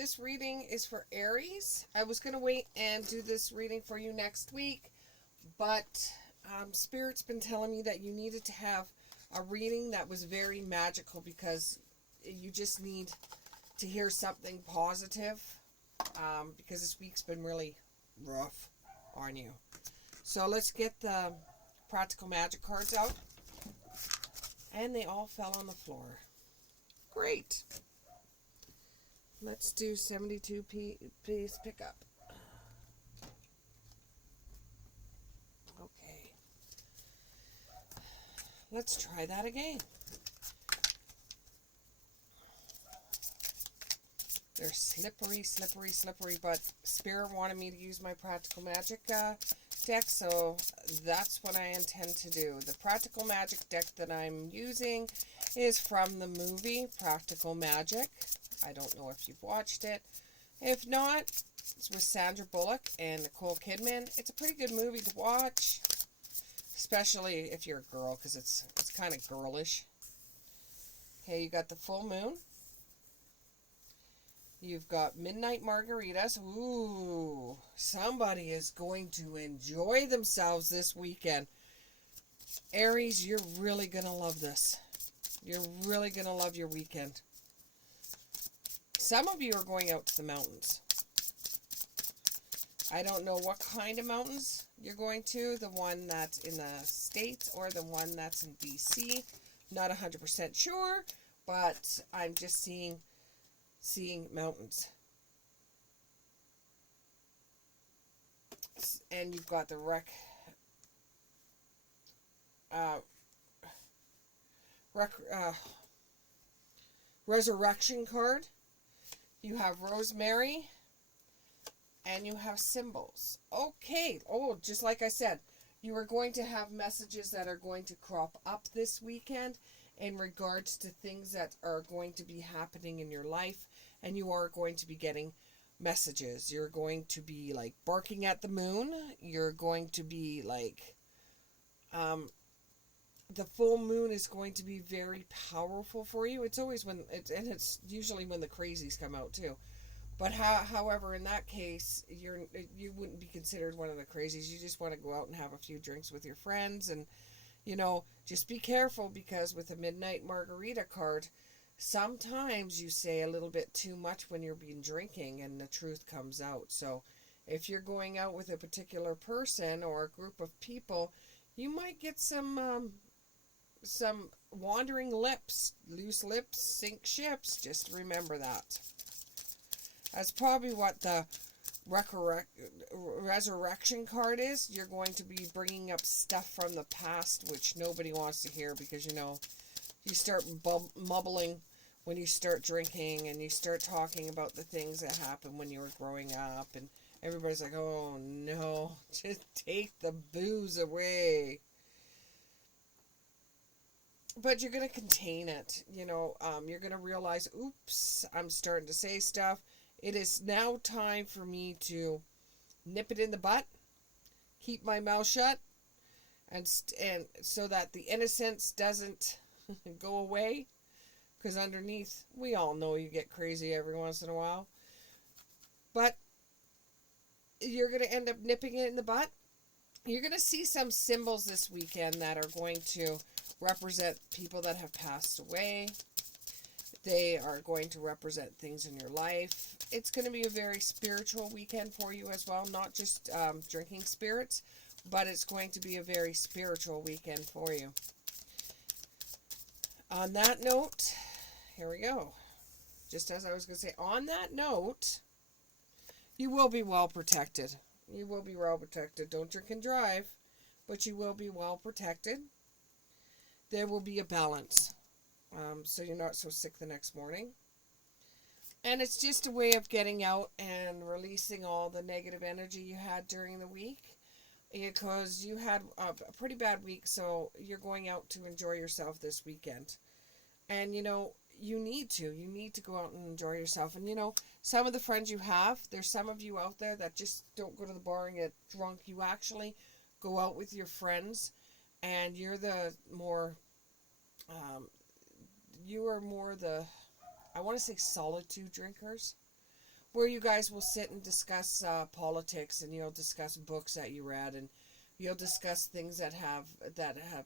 this reading is for Aries. I was going to wait and do this reading for you next week, but Spirit's been telling me that you needed to have a reading that was very magical because you just need to hear something positive because this week's been really rough on you. So let's get the practical magic cards out. And they all fell on the floor. Great. Let's do 72 piece pickup. Okay. Let's try that again. They're slippery, slippery, slippery, but Spirit wanted me to use my practical magic deck, so that's what I intend to do. The practical magic deck that I'm using is from the movie Practical Magic. I don't know if you've watched it. If not, it's with Sandra Bullock and Nicole Kidman. It's a pretty good movie to watch, especially if you're a girl, because it's kind of girlish. Okay, you got the full moon. You've got midnight margaritas. Ooh, somebody is going to enjoy themselves this weekend. Aries, you're really going to love this. You're really going to love your weekend. Some of you are going out to the mountains. I don't know what kind of mountains you're going to. The one that's in the States or the one that's in BC. Not 100% sure, but I'm just seeing mountains. And you've got the resurrection card. You have rosemary. And you have symbols. Okay. Oh, just like I said, you are going to have messages that are going to crop up this weekend in regards to things that are going to be happening in your life. And you are going to be getting messages. You're going to be like barking at the moon. You're going to be like, the full moon is going to be very powerful for you. It's always and it's usually when the crazies come out too. But however, in that case, you wouldn't be considered one of the crazies. You just want to go out and have a few drinks with your friends. And, just be careful because with the midnight margarita card, sometimes you say a little bit too much when you're being drinking and the truth comes out. So if you're going out with a particular person or a group of people, you might get some wandering lips. Loose lips sink ships. Just remember that. That's probably what the resurrection card is. You're going to be bringing up stuff from the past which nobody wants to hear because, you start mumbling when you start drinking and you start talking about the things that happened when you were growing up. And everybody's like, oh, no, just take the booze away. But you're going to contain it. You're going to realize, oops, I'm starting to say stuff. It is now time for me to nip it in the butt, keep my mouth shut, and so that the innocence doesn't go away. Because underneath, we all know you get crazy every once in a while. But you're going to end up nipping it in the butt. You're going to see some symbols this weekend that are going to represent people that have passed away. They are going to represent things in your life. It's going to be a very spiritual weekend for you as well. Not just drinking spirits, but it's going to be a very spiritual weekend for you. On that note, here we go. Just as I was going to say, on that note, you will be well protected. You will be well protected. Don't drink and drive, but you will be well protected. There will be a balance. So you're not so sick the next morning. And it's just a way of getting out and releasing all the negative energy you had during the week. Because you had a pretty bad week, so you're going out to enjoy yourself this weekend. And, you need to. You need to go out and enjoy yourself. And, some of the friends you have, there's some of you out there that just don't go to the bar and get drunk. You actually go out with your friends, and you're the more... you are more the, I want to say solitude drinkers, where you guys will sit and discuss politics, and you'll discuss books that you read, and you'll discuss things that have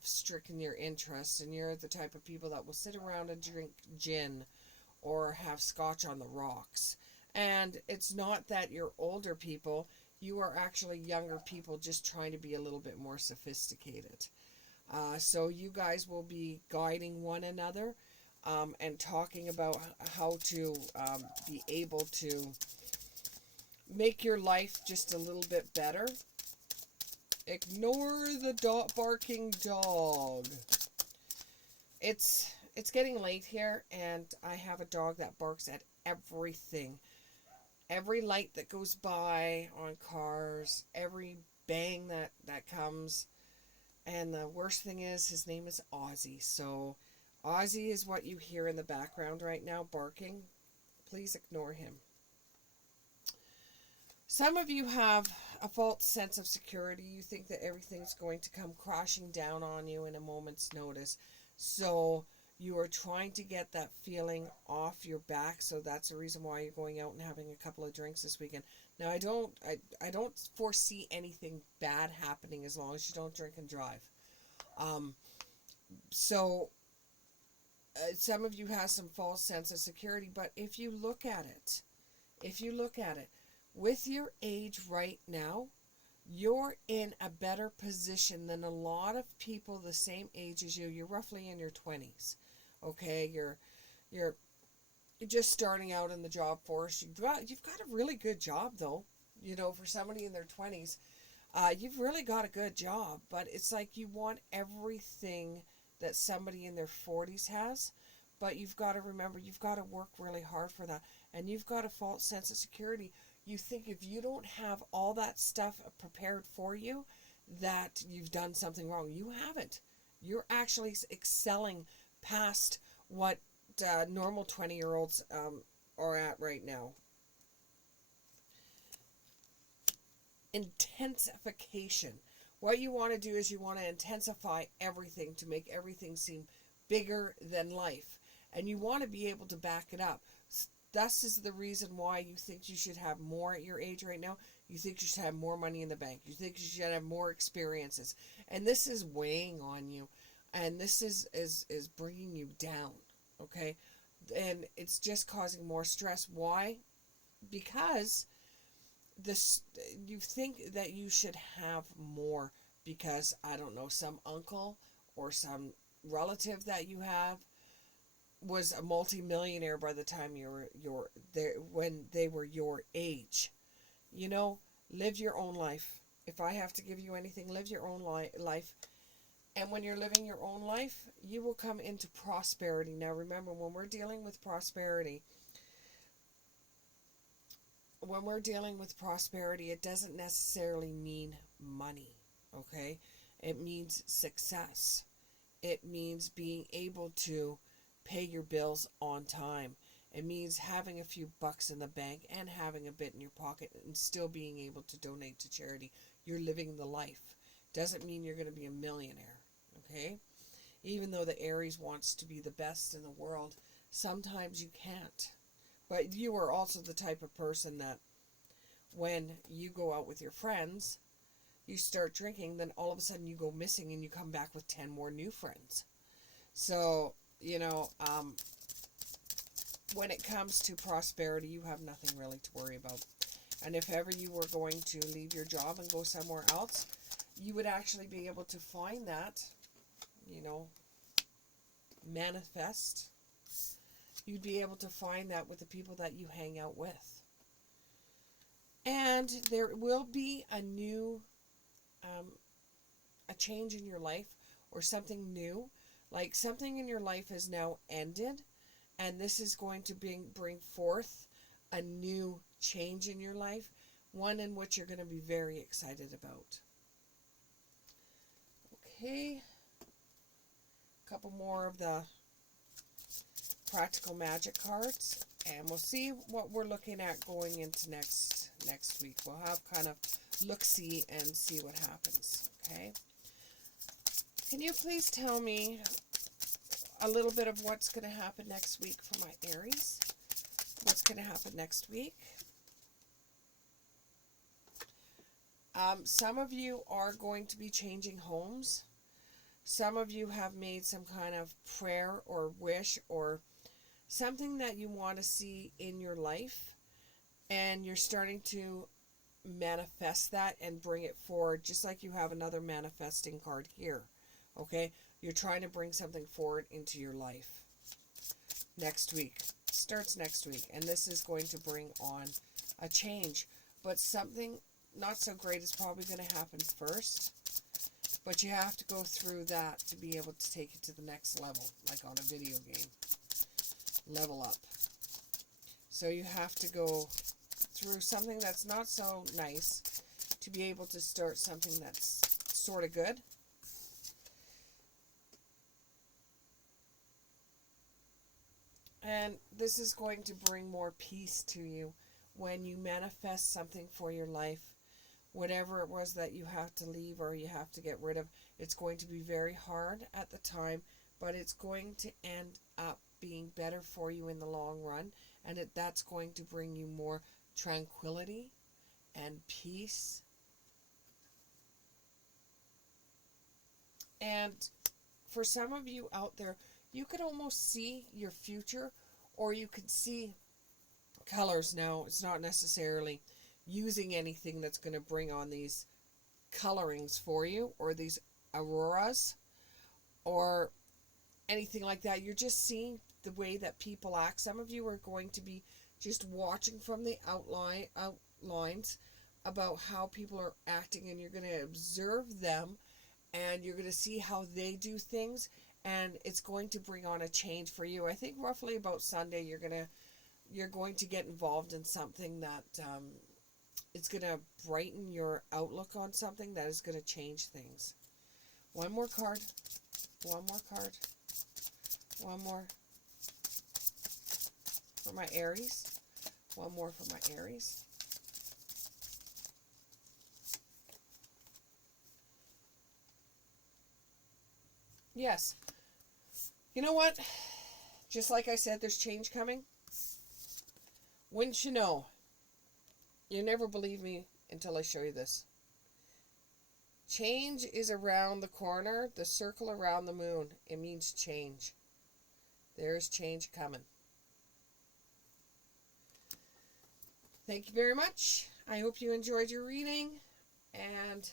stricken your interest, and you're the type of people that will sit around and drink gin or have scotch on the rocks. And it's not that you're older people, you are actually younger people just trying to be a little bit more sophisticated. So you guys will be guiding one another, and talking about how to be able to make your life just a little bit better. Ignore the barking dog. It's getting late here, and I have a dog that barks at everything. Every light that goes by on cars, every bang that comes. And the worst thing is, his name is Ozzy. So Ozzy is what you hear in the background right now, barking. Please ignore him. Some of you have a false sense of security. You think that everything's going to come crashing down on you in a moment's notice. So you are trying to get that feeling off your back. So that's the reason why you're going out and having a couple of drinks this weekend. Now, I don't foresee anything bad happening as long as you don't drink and drive. So some of you have some false sense of security, but if you look at it, with your age right now, you're in a better position than a lot of people the same age as you. You're roughly in your 20s. Okay, you're just starting out in the job force. You've got a really good job though. You know, for somebody in their 20s, you've really got a good job. But it's like you want everything that somebody in their 40s has. But you've got to remember, you've got to work really hard for that. And you've got a false sense of security. You think if you don't have all that stuff prepared for you, that you've done something wrong. You haven't. You're actually excelling past what normal 20-year-olds are at right now. Intensification. What you want to do is you want to intensify everything to make everything seem bigger than life. And you want to be able to back it up. This is the reason why you think you should have more at your age right now. You think you should have more money in the bank. You think you should have more experiences. And this is weighing on you. And this is bringing you down. Okay? And it's just causing more stress. Why? Because you think that you should have more because, I don't know, some uncle or some relative that you have was a multi-millionaire by the time you're there, when they were your age. You know, live your own life. If I have to give you anything, live your own life. And when you're living your own life, you will come into prosperity. Now remember, when we're dealing with prosperity, it doesn't necessarily mean money, okay? It means success. It means being able to pay your bills on time. It means having a few bucks in the bank and having a bit in your pocket and still being able to donate to charity. You're living the life. Doesn't mean you're going to be a millionaire, okay? Even though the Aries wants to be the best in the world, sometimes you can't. But you are also the type of person that when you go out with your friends, you start drinking, then all of a sudden you go missing and you come back with 10 more new friends. So, you know, when it comes to prosperity, you have nothing really to worry about. And if ever you were going to leave your job and go somewhere else, you would actually be able to find that, you know, manifest. You'd be able to find that with the people that you hang out with. And there will be a new, a change in your life or something new. Like something in your life has now ended, and this is going to bring forth a new change in your life, one in which you're going to be very excited about. Okay, a couple more of the practical magic cards, and we'll see what we're looking at going into next week. We'll have kind of look-see and see what happens. Okay, can you please tell me a little bit of what's going to happen next week for my Aries? What's going to happen next week? Some of you are going to be changing homes. Some of you have made some kind of prayer or wish or something that you want to see in your life, and you're starting to manifest that and bring it forward, just like you have another manifesting card here. Okay, you're trying to bring something forward into your life. Next week starts next week, and this is going to bring on a change, but something not so great is probably going to happen first, but you have to go through that to be able to take it to the next level, like on a video game. Level up. So you have to go through something that's not so nice to be able to start something that's sort of good. And this is going to bring more peace to you when you manifest something for your life. Whatever it was that you have to leave or you have to get rid of, it's going to be very hard at the time, but it's going to end up being better for you in the long run, and that's going to bring you more tranquility and peace. And for some of you out there, you could almost see your future, or you could see colors. Now, it's not necessarily using anything that's going to bring on these colorings for you, or these auroras, or anything like that. You're just seeing the way that people act. Some of you are going to be just watching from the outlines about how people are acting, and you're going to observe them, and you're going to see how they do things, and it's going to bring on a change for you. I think roughly about Sunday you're going to get involved in something that it's going to brighten your outlook on something that is going to change things. One more card. One more card. One more for my Aries. One more for my Aries. Yes. You know what? Just like I said, there's change coming. Wouldn't you know? You never believe me until I show you this. Change is around the corner, the circle around the moon. It means change. There's change coming. Thank you very much. I hope you enjoyed your reading, and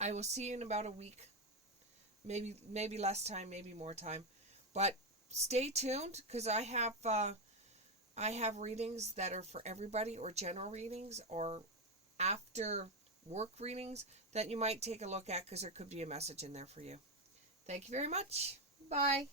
I will see you in about a week. Maybe less time, maybe more time. But stay tuned, because I have readings that are for everybody, or general readings, or after work readings that you might take a look at, because there could be a message in there for you. Thank you very much. Bye.